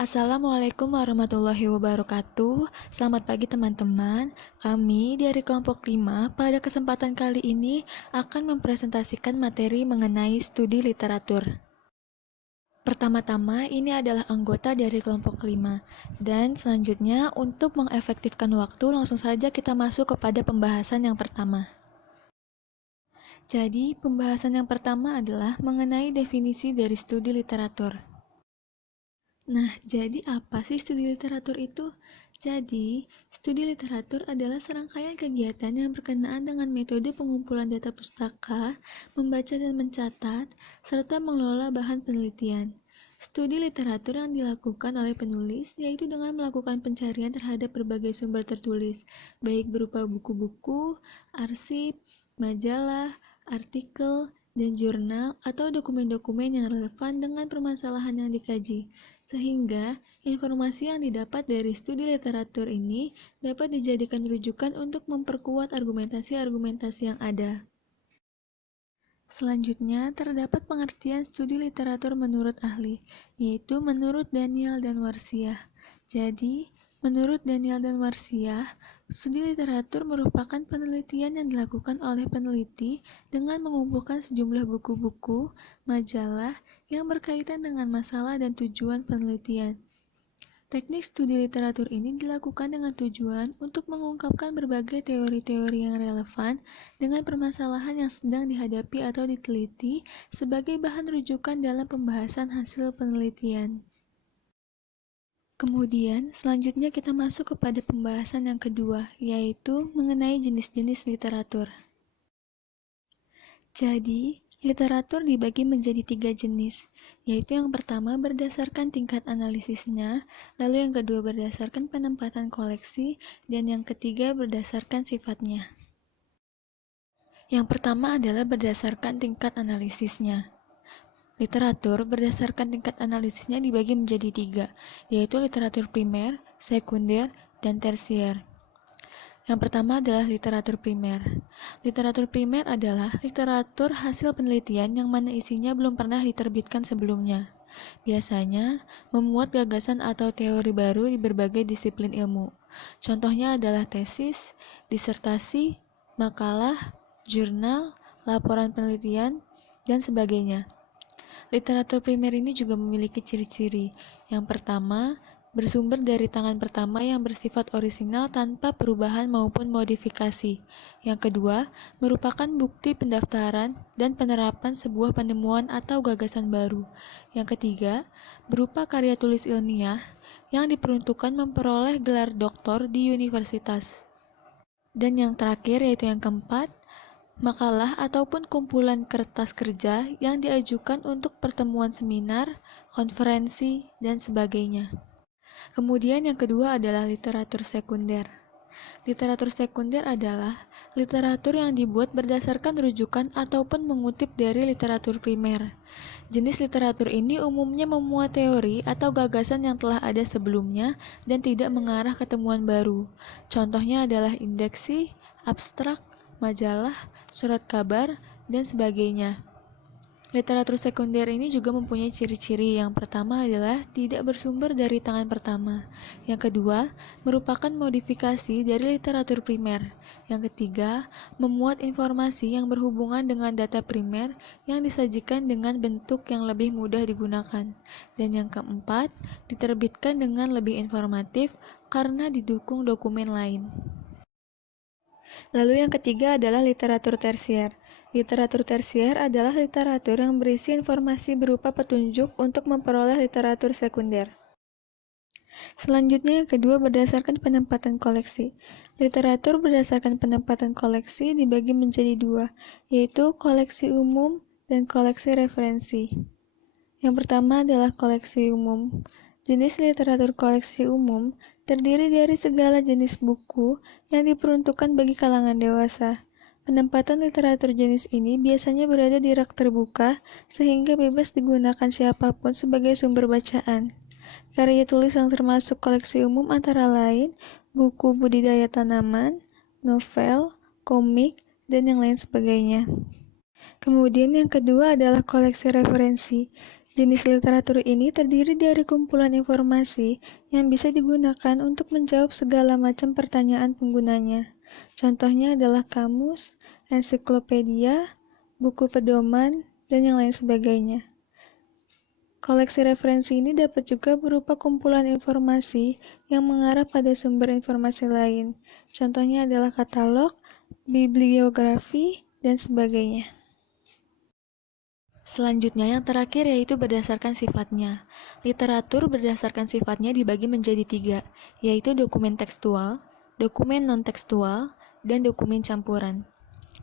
Assalamualaikum warahmatullahi wabarakatuh. Selamat pagi teman-teman. Kami dari kelompok 5 pada kesempatan kali ini akan mempresentasikan materi mengenai studi literatur. Pertama-tama, ini adalah anggota dari kelompok 5. Dan selanjutnya, untuk mengefektifkan waktu, langsung saja kita masuk kepada pembahasan yang pertama. Jadi, pembahasan yang pertama adalah mengenai definisi dari studi literatur. Nah, jadi apa sih studi literatur itu? Jadi, studi literatur adalah serangkaian kegiatan yang berkenaan dengan metode pengumpulan data pustaka, membaca dan mencatat, serta mengelola bahan penelitian. Studi literatur yang dilakukan oleh penulis yaitu dengan melakukan pencarian terhadap berbagai sumber tertulis, baik berupa buku-buku, arsip, majalah, artikel, dan jurnal atau dokumen-dokumen yang relevan dengan permasalahan yang dikaji. Sehingga informasi yang didapat dari studi literatur ini dapat dijadikan rujukan untuk memperkuat argumentasi-argumentasi yang ada. Selanjutnya, terdapat pengertian studi literatur menurut ahli, yaitu menurut Daniel dan Warsiah. Jadi, menurut Daniel dan Warsiah, studi literatur merupakan penelitian yang dilakukan oleh peneliti dengan mengumpulkan sejumlah buku-buku, majalah yang berkaitan dengan masalah dan tujuan penelitian. Teknik studi literatur ini dilakukan dengan tujuan untuk mengungkapkan berbagai teori-teori yang relevan dengan permasalahan yang sedang dihadapi atau diteliti sebagai bahan rujukan dalam pembahasan hasil penelitian. Kemudian, selanjutnya kita masuk kepada pembahasan yang kedua, yaitu mengenai jenis-jenis literatur. Jadi, literatur dibagi menjadi 3 jenis, yaitu yang pertama berdasarkan tingkat analisisnya, lalu yang kedua berdasarkan penempatan koleksi, dan yang ketiga berdasarkan sifatnya. Yang pertama adalah berdasarkan tingkat analisisnya. Literatur berdasarkan tingkat analisisnya dibagi menjadi 3, yaitu literatur primer, sekunder, dan tersier. Yang pertama adalah literatur primer. Literatur primer adalah literatur hasil penelitian yang mana isinya belum pernah diterbitkan sebelumnya. Biasanya, memuat gagasan atau teori baru di berbagai disiplin ilmu. Contohnya adalah tesis, disertasi, makalah, jurnal, laporan penelitian, dan sebagainya. Literatur primer ini juga memiliki ciri-ciri. Yang pertama, bersumber dari tangan pertama yang bersifat orisinal tanpa perubahan maupun modifikasi. Yang kedua, merupakan bukti pendaftaran dan penerapan sebuah penemuan atau gagasan baru. Yang ketiga, berupa karya tulis ilmiah yang diperuntukkan memperoleh gelar doktor di universitas. Dan yang terakhir yaitu yang keempat, makalah ataupun kumpulan kertas kerja yang diajukan untuk pertemuan seminar, konferensi, dan sebagainya. Kemudian yang kedua adalah literatur sekunder. Literatur sekunder adalah literatur yang dibuat berdasarkan rujukan ataupun mengutip dari literatur primer. Jenis literatur ini umumnya memuat teori atau gagasan yang telah ada sebelumnya dan tidak mengarah ke temuan baru. Contohnya adalah indeksi, abstrak, majalah, surat kabar, dan sebagainya. Literatur sekunder ini juga mempunyai ciri-ciri. Yang pertama adalah tidak bersumber dari tangan pertama. Yang kedua, merupakan modifikasi dari literatur primer. Yang ketiga, memuat informasi yang berhubungan dengan data primer yang disajikan dengan bentuk yang lebih mudah digunakan. Dan yang keempat, diterbitkan dengan lebih informatif karena didukung dokumen lain. Lalu yang ketiga adalah literatur tersier. Literatur tersier adalah literatur yang berisi informasi berupa petunjuk untuk memperoleh literatur sekunder. Selanjutnya yang kedua berdasarkan penempatan koleksi. Literatur berdasarkan penempatan koleksi dibagi menjadi 2, yaitu koleksi umum dan koleksi referensi. Yang pertama adalah koleksi umum. Jenis literatur koleksi umum terdiri dari segala jenis buku yang diperuntukkan bagi kalangan dewasa. Penempatan literatur jenis ini biasanya berada di rak terbuka sehingga bebas digunakan siapapun sebagai sumber bacaan. Karya tulis yang termasuk koleksi umum antara lain buku budidaya tanaman, novel, komik, dan yang lain sebagainya. Kemudian yang kedua adalah koleksi referensi. Jenis literatur ini terdiri dari kumpulan informasi yang bisa digunakan untuk menjawab segala macam pertanyaan penggunanya. Contohnya adalah kamus, ensiklopedia, buku pedoman, dan yang lain sebagainya. Koleksi referensi ini dapat juga berupa kumpulan informasi yang mengarah pada sumber informasi lain. Contohnya adalah katalog, bibliografi, dan sebagainya. Selanjutnya yang terakhir yaitu berdasarkan sifatnya. Literatur berdasarkan sifatnya dibagi menjadi 3, yaitu dokumen tekstual, dokumen non-tekstual, dan dokumen campuran.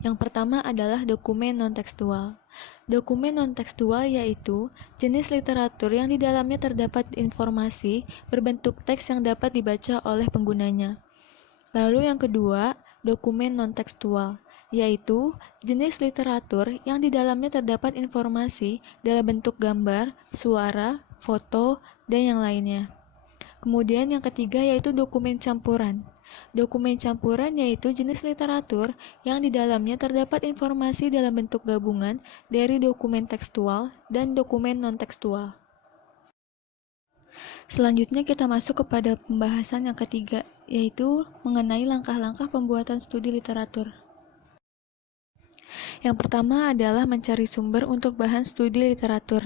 Yang pertama adalah dokumen non-tekstual. Dokumen non-tekstual yaitu jenis literatur yang di dalamnya terdapat informasi berbentuk teks yang dapat dibaca oleh penggunanya. Lalu yang kedua, dokumen non-tekstual, yaitu jenis literatur yang di dalamnya terdapat informasi dalam bentuk gambar, suara, foto, dan yang lainnya. Kemudian yang ketiga yaitu dokumen campuran. Dokumen campuran yaitu jenis literatur yang di dalamnya terdapat informasi dalam bentuk gabungan dari dokumen tekstual dan dokumen non-tekstual. Selanjutnya kita masuk kepada pembahasan yang ketiga, yaitu mengenai langkah-langkah pembuatan studi literatur. Yang pertama adalah mencari sumber untuk bahan studi literatur.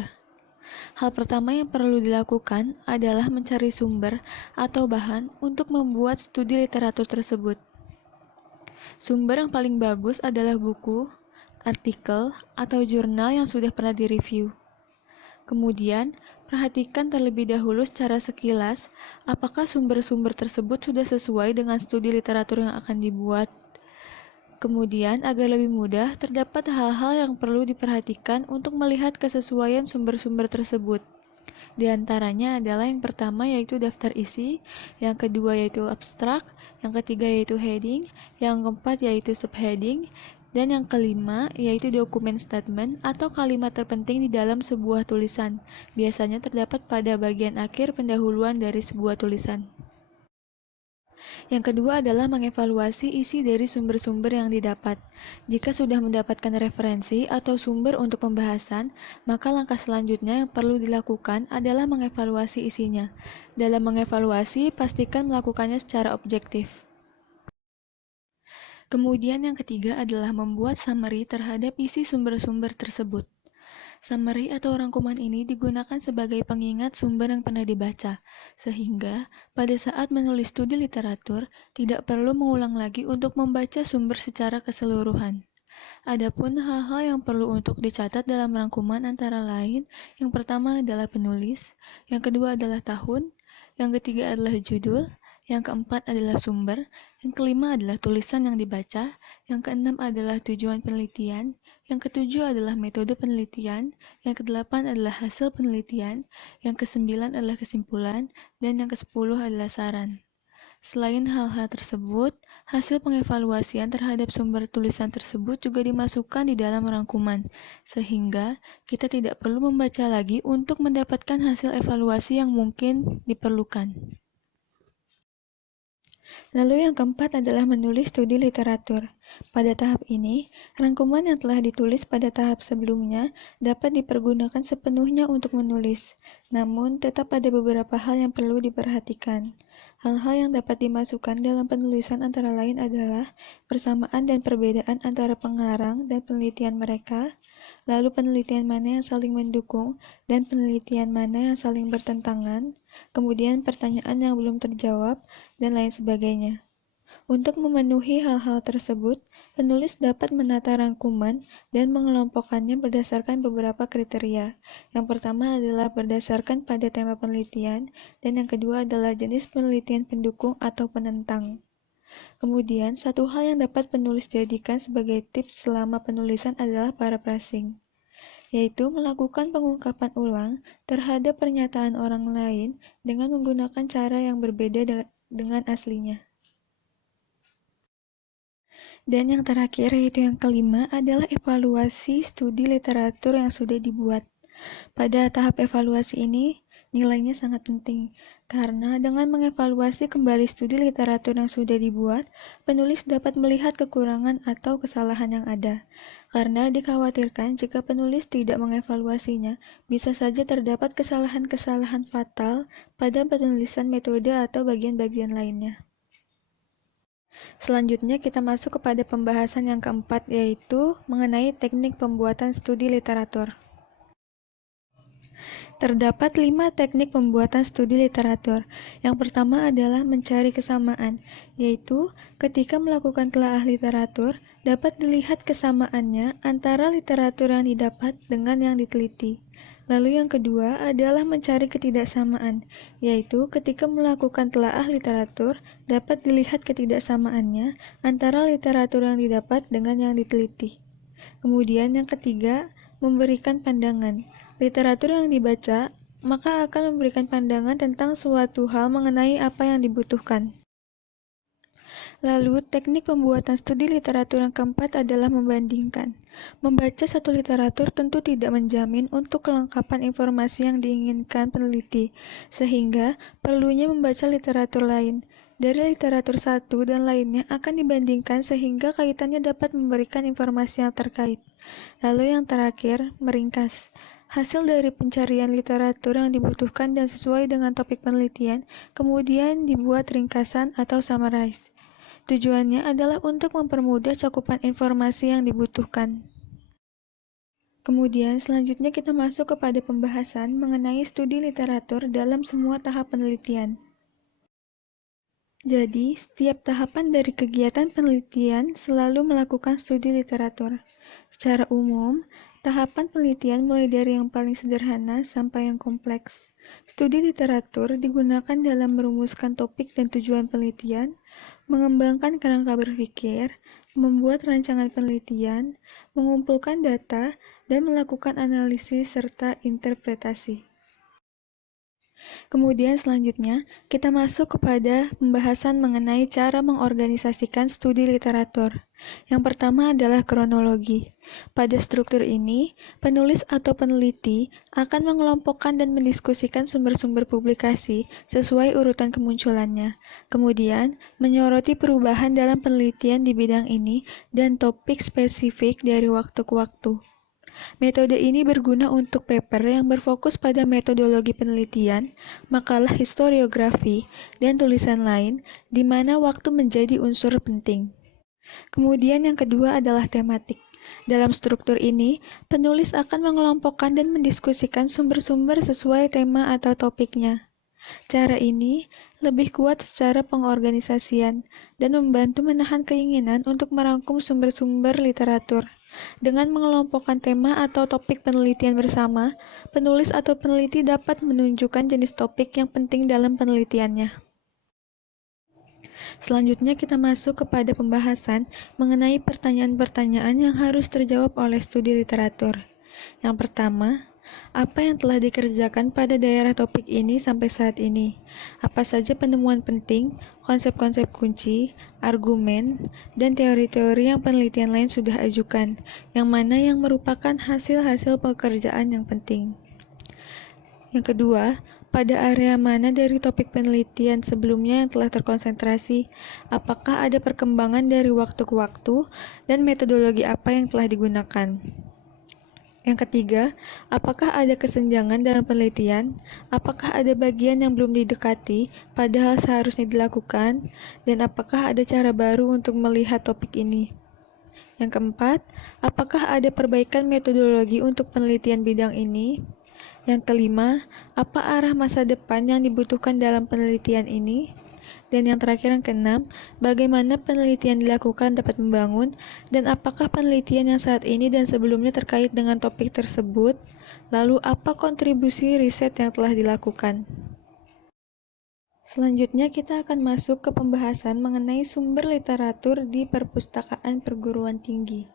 Hal pertama yang perlu dilakukan adalah mencari sumber atau bahan untuk membuat studi literatur tersebut. Sumber yang paling bagus adalah buku, artikel, atau jurnal yang sudah pernah direview. Kemudian, perhatikan terlebih dahulu secara sekilas apakah sumber-sumber tersebut sudah sesuai dengan studi literatur yang akan dibuat. Kemudian, agar lebih mudah, terdapat hal-hal yang perlu diperhatikan untuk melihat kesesuaian sumber-sumber tersebut. Di antaranya adalah yang pertama yaitu daftar isi, yang kedua yaitu abstrak, yang ketiga yaitu heading, yang keempat yaitu subheading, dan yang kelima yaitu dokumen statement atau kalimat terpenting di dalam sebuah tulisan. Biasanya terdapat pada bagian akhir pendahuluan dari sebuah tulisan. Yang kedua adalah mengevaluasi isi dari sumber-sumber yang didapat. Jika sudah mendapatkan referensi atau sumber untuk pembahasan, maka langkah selanjutnya yang perlu dilakukan adalah mengevaluasi isinya. Dalam mengevaluasi, pastikan melakukannya secara objektif. Kemudian yang ketiga adalah membuat summary terhadap isi sumber-sumber tersebut. Summary atau rangkuman ini digunakan sebagai pengingat sumber yang pernah dibaca, sehingga pada saat menulis studi literatur tidak perlu mengulang lagi untuk membaca sumber secara keseluruhan. Adapun hal-hal yang perlu untuk dicatat dalam rangkuman antara lain, yang pertama adalah penulis, yang kedua adalah tahun, yang ketiga adalah judul, yang keempat adalah sumber, yang kelima adalah tulisan yang dibaca, yang keenam adalah tujuan penelitian, yang ketujuh adalah metode penelitian, yang kedelapan adalah hasil penelitian, yang kesembilan adalah kesimpulan, dan yang kesepuluh adalah saran. Selain hal-hal tersebut, hasil pengevaluasian terhadap sumber tulisan tersebut juga dimasukkan di dalam rangkuman, sehingga kita tidak perlu membaca lagi untuk mendapatkan hasil evaluasi yang mungkin diperlukan. Lalu yang keempat adalah menulis studi literatur. Pada tahap ini, rangkuman yang telah ditulis pada tahap sebelumnya dapat dipergunakan sepenuhnya untuk menulis. Namun, tetap ada beberapa hal yang perlu diperhatikan. Hal-hal yang dapat dimasukkan dalam penulisan antara lain adalah persamaan dan perbedaan antara pengarang dan penelitian mereka, lalu penelitian mana yang saling mendukung dan penelitian mana yang saling bertentangan, kemudian pertanyaan yang belum terjawab, dan lain sebagainya. Untuk memenuhi hal-hal tersebut, penulis dapat menata rangkuman dan mengelompokkannya berdasarkan beberapa kriteria. Yang pertama adalah berdasarkan pada tema penelitian, dan yang kedua adalah jenis penelitian pendukung atau penentang. Kemudian, satu hal yang dapat penulis jadikan sebagai tips selama penulisan adalah paraphrasing, yaitu melakukan pengungkapan ulang terhadap pernyataan orang lain dengan menggunakan cara yang berbeda dengan aslinya. Dan yang terakhir yaitu yang kelima adalah evaluasi studi literatur yang sudah dibuat. Pada tahap evaluasi ini, nilainya sangat penting, karena dengan mengevaluasi kembali studi literatur yang sudah dibuat, penulis dapat melihat kekurangan atau kesalahan yang ada. karena dikhawatirkan jika penulis tidak mengevaluasinya, bisa saja terdapat kesalahan-kesalahan fatal pada penulisan metode atau bagian-bagian lainnya. Selanjutnya kita masuk kepada pembahasan yang keempat, yaitu mengenai teknik pembuatan studi literatur. Terdapat 5 teknik pembuatan studi literatur. Yang pertama adalah mencari kesamaan, yaitu ketika melakukan telaah literatur, dapat dilihat kesamaannya antara literatur yang didapat dengan yang diteliti. Lalu yang kedua adalah mencari ketidaksamaan, yaitu ketika melakukan telaah literatur, dapat dilihat ketidaksamaannya antara literatur yang didapat dengan yang diteliti. Kemudian yang ketiga, memberikan pandangan. Literatur yang dibaca maka akan memberikan pandangan tentang suatu hal mengenai apa yang dibutuhkan. Lalu, teknik pembuatan studi literatur yang keempat adalah membandingkan. Membaca satu literatur tentu tidak menjamin untuk kelengkapan informasi yang diinginkan peneliti, sehingga perlunya membaca literatur lain. Dari literatur satu dan lainnya akan dibandingkan sehingga kaitannya dapat memberikan informasi yang terkait. Lalu yang terakhir, meringkas. Hasil dari pencarian literatur yang dibutuhkan dan sesuai dengan topik penelitian, kemudian dibuat ringkasan atau summarize. Tujuannya adalah untuk mempermudah cakupan informasi yang dibutuhkan. Kemudian selanjutnya kita masuk kepada pembahasan mengenai studi literatur dalam semua tahap penelitian. Jadi, setiap tahapan dari kegiatan penelitian selalu melakukan studi literatur. Secara umum, tahapan penelitian mulai dari yang paling sederhana sampai yang kompleks. Studi literatur digunakan dalam merumuskan topik dan tujuan penelitian, mengembangkan kerangka berpikir, membuat rancangan penelitian, mengumpulkan data, dan melakukan analisis serta interpretasi. Kemudian selanjutnya, kita masuk kepada pembahasan mengenai cara mengorganisasikan studi literatur. Yang pertama adalah kronologi. Pada struktur ini, penulis atau peneliti akan mengelompokkan dan mendiskusikan sumber-sumber publikasi sesuai urutan kemunculannya. Kemudian, menyoroti perubahan dalam penelitian di bidang ini dan topik spesifik dari waktu ke waktu. Metode ini berguna untuk paper yang berfokus pada metodologi penelitian, makalah historiografi, dan tulisan lain, di mana waktu menjadi unsur penting. Kemudian yang kedua adalah tematik. Dalam struktur ini, penulis akan mengelompokkan dan mendiskusikan sumber-sumber sesuai tema atau topiknya. Cara ini lebih kuat secara pengorganisasian dan membantu menahan keinginan untuk merangkum sumber-sumber literatur. Dengan mengelompokkan tema atau topik penelitian bersama, penulis atau peneliti dapat menunjukkan jenis topik yang penting dalam penelitiannya. Selanjutnya kita masuk kepada pembahasan mengenai pertanyaan-pertanyaan yang harus terjawab oleh studi literatur. Yang pertama, apa yang telah dikerjakan pada daerah topik ini sampai saat ini? Apa saja penemuan penting, konsep-konsep kunci, argumen, dan teori-teori yang penelitian lain sudah ajukan, yang mana yang merupakan hasil-hasil pekerjaan yang penting? Yang kedua, pada area mana dari topik penelitian sebelumnya yang telah terkonsentrasi? Apakah ada perkembangan dari waktu ke waktu, dan metodologi apa yang telah digunakan? Yang ketiga, apakah ada kesenjangan dalam penelitian? Apakah ada bagian yang belum didekati, padahal seharusnya dilakukan? Dan apakah ada cara baru untuk melihat topik ini? Yang keempat, apakah ada perbaikan metodologi untuk penelitian bidang ini? Yang kelima, apa arah masa depan yang dibutuhkan dalam penelitian ini? Dan yang terakhir yang keenam, bagaimana penelitian dilakukan dapat membangun, dan apakah penelitian yang saat ini dan sebelumnya terkait dengan topik tersebut, lalu apa kontribusi riset yang telah dilakukan. Selanjutnya kita akan masuk ke pembahasan mengenai sumber literatur di perpustakaan perguruan tinggi.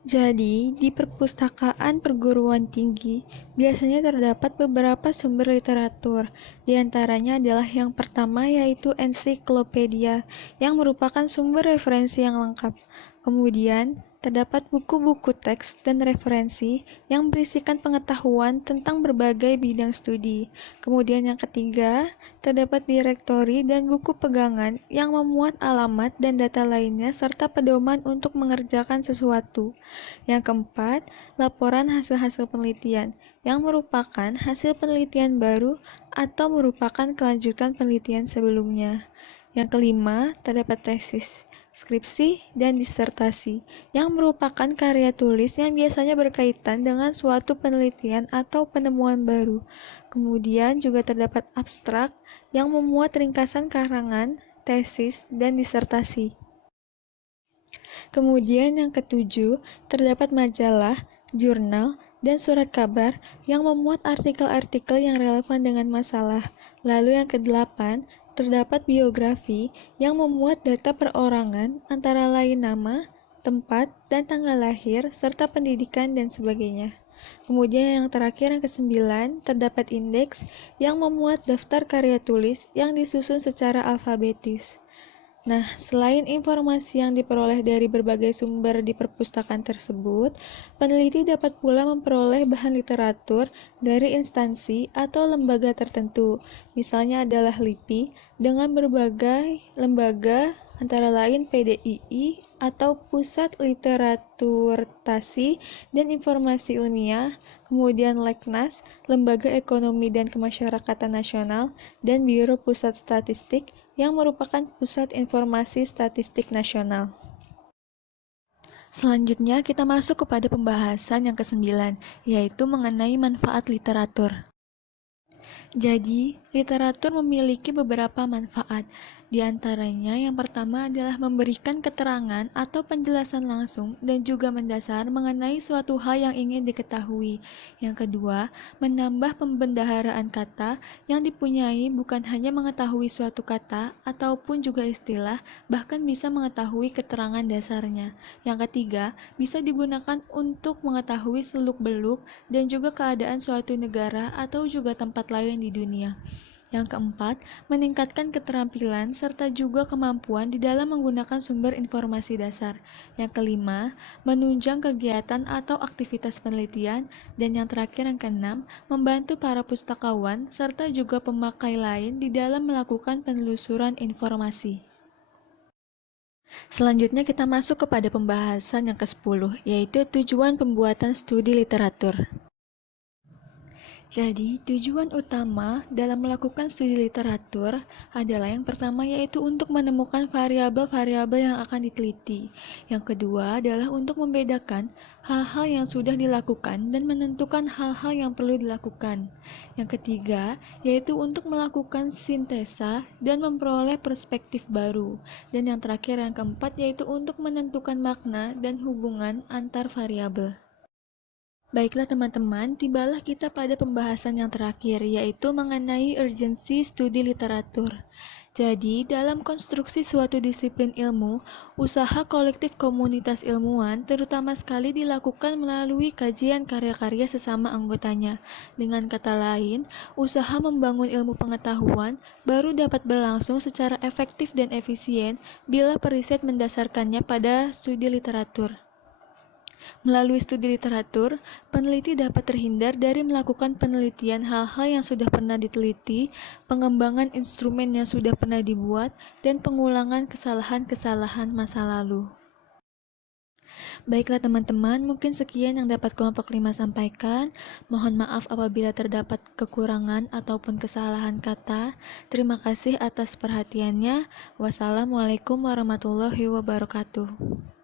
Jadi, di perpustakaan perguruan tinggi biasanya terdapat beberapa sumber literatur. Di antaranya adalah yang pertama yaitu ensiklopedia, yang merupakan sumber referensi yang lengkap. Kemudian, terdapat buku-buku teks dan referensi yang berisikan pengetahuan tentang berbagai bidang studi. Kemudian yang ketiga, terdapat direktori dan buku pegangan yang memuat alamat dan data lainnya serta pedoman untuk mengerjakan sesuatu. Yang keempat, laporan hasil-hasil penelitian yang merupakan hasil penelitian baru atau merupakan kelanjutan penelitian sebelumnya. Yang kelima, terdapat tesis, skripsi, dan disertasi, yang merupakan karya tulis yang biasanya berkaitan dengan suatu penelitian atau penemuan baru. Kemudian juga terdapat abstrak, yang memuat ringkasan karangan, tesis, dan disertasi. Kemudian yang ketujuh, terdapat majalah, jurnal, dan surat kabar yang memuat artikel-artikel yang relevan dengan masalah. Lalu yang kedelapan, terdapat biografi yang memuat data perorangan antara lain nama, tempat, dan tanggal lahir, serta pendidikan dan sebagainya. Kemudian yang terakhir yang kesembilan, terdapat indeks yang memuat daftar karya tulis yang disusun secara alfabetis. Nah, selain informasi yang diperoleh dari berbagai sumber di perpustakaan tersebut, peneliti dapat pula memperoleh bahan literatur dari instansi atau lembaga tertentu. Misalnya adalah LIPI dengan berbagai lembaga antara lain PDII atau Pusat Literaturtasi dan Informasi Ilmiah, kemudian Leknas, Lembaga Ekonomi dan Kemasyarakatan Nasional, dan Biro Pusat Statistik yang merupakan Pusat Informasi Statistik Nasional. Selanjutnya kita masuk kepada pembahasan yang ke-9, yaitu mengenai manfaat literatur. Jadi, literatur memiliki beberapa manfaat. Di antaranya, yang pertama adalah memberikan keterangan atau penjelasan langsung dan juga mendasar mengenai suatu hal yang ingin diketahui. Yang kedua, menambah pembendaharaan kata yang dipunyai bukan hanya mengetahui suatu kata ataupun juga istilah, bahkan bisa mengetahui keterangan dasarnya. Yang ketiga, bisa digunakan untuk mengetahui seluk-beluk dan juga keadaan suatu negara atau juga tempat lain di dunia. Yang keempat, meningkatkan keterampilan serta juga kemampuan di dalam menggunakan sumber informasi dasar. Yang kelima, menunjang kegiatan atau aktivitas penelitian. Dan yang terakhir yang keenam, membantu para pustakawan serta juga pemakai lain di dalam melakukan penelusuran informasi. Selanjutnya kita masuk kepada pembahasan yang ke-10, yaitu tujuan pembuatan studi literatur. Jadi, tujuan utama dalam melakukan studi literatur adalah yang pertama yaitu untuk menemukan variabel-variabel yang akan diteliti. Yang kedua adalah untuk membedakan hal-hal yang sudah dilakukan dan menentukan hal-hal yang perlu dilakukan. Yang ketiga yaitu untuk melakukan sintesa dan memperoleh perspektif baru. Dan yang terakhir yang keempat yaitu untuk menentukan makna dan hubungan antar variabel. Baiklah teman-teman, tibalah kita pada pembahasan yang terakhir, yaitu mengenai urgensi studi literatur. Jadi, dalam konstruksi suatu disiplin ilmu, usaha kolektif komunitas ilmuwan terutama sekali dilakukan melalui kajian karya-karya sesama anggotanya. Dengan kata lain, usaha membangun ilmu pengetahuan baru dapat berlangsung secara efektif dan efisien bila periset mendasarkannya pada studi literatur. Melalui studi literatur, peneliti dapat terhindar dari melakukan penelitian hal-hal yang sudah pernah diteliti, pengembangan instrumen yang sudah pernah dibuat, dan pengulangan kesalahan-kesalahan masa lalu. Baiklah teman-teman, mungkin sekian yang dapat kelompok 5 sampaikan. Mohon maaf apabila terdapat kekurangan ataupun kesalahan kata. Terima kasih atas perhatiannya. Wassalamualaikum warahmatullahi wabarakatuh.